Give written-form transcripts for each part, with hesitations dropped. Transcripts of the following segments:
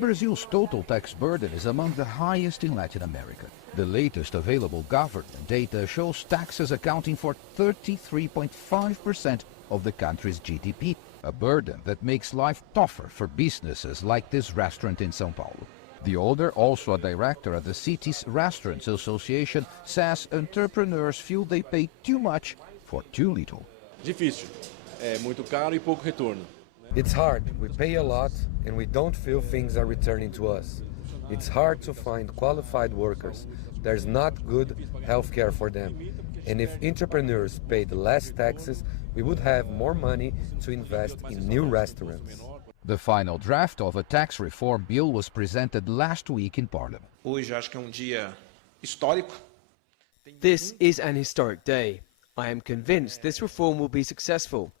Brazil's total tax burden is among the highest in Latin America. The latest available government data shows taxes accounting for 33.5% of the country's GDP, a burden that makes life tougher for businesses like this restaurant in São Paulo. The owner, also a director at the city's Restaurants Association, says entrepreneurs feel they pay too much for too little. Difícil. É muito caro e pouco retorno. It's hard. We pay a lot and we don't feel things are returning to us. It's hard to find qualified workers. There's not good health care for them. And if entrepreneurs paid less taxes, we would have more money to invest in new restaurants. The final draft of a tax reform bill was presented last week in Parliament. Hoje acho que é dia histórico. This is an historic day. I am convinced this reform will be successful.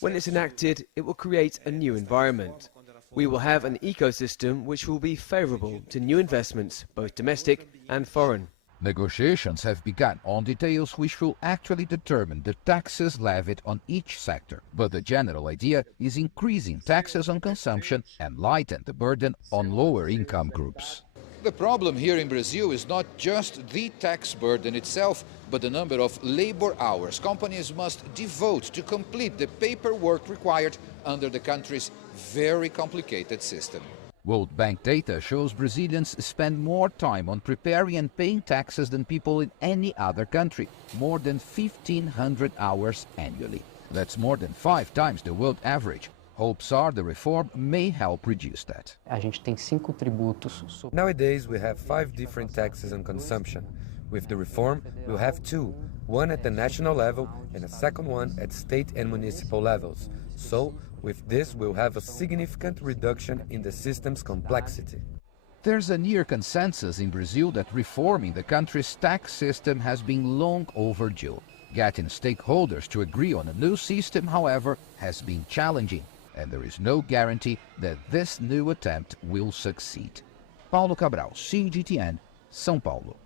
When it's enacted, it will create a new environment. We will have an ecosystem which will be favourable to new investments, both domestic and foreign. Negotiations have begun on details which will actually determine the taxes levied on each sector. But the general idea is increasing taxes on consumption and lighten the burden on lower income groups. The problem here in Brazil is not just the tax burden itself, but the number of labor hours companies must devote to complete the paperwork required under the country's very complicated system. World Bank data shows Brazilians spend more time on preparing and paying taxes than people in any other country, more than 1,500 hours annually. That's more than 5 times the world average. Hopes are the reform may help reduce that. A gente tem 5 tributos. Nowadays we have 5 different taxes on consumption. With the reform, we'll have 2, one at the national level and a second one at state and municipal levels. So, with this, we'll have a significant reduction in the system's complexity. There's a near consensus in Brazil that reforming the country's tax system has been long overdue. Getting stakeholders to agree on a new system, however, has been challenging, and there is no guarantee that this new attempt will succeed. Paulo Cabral, CGTN, São Paulo.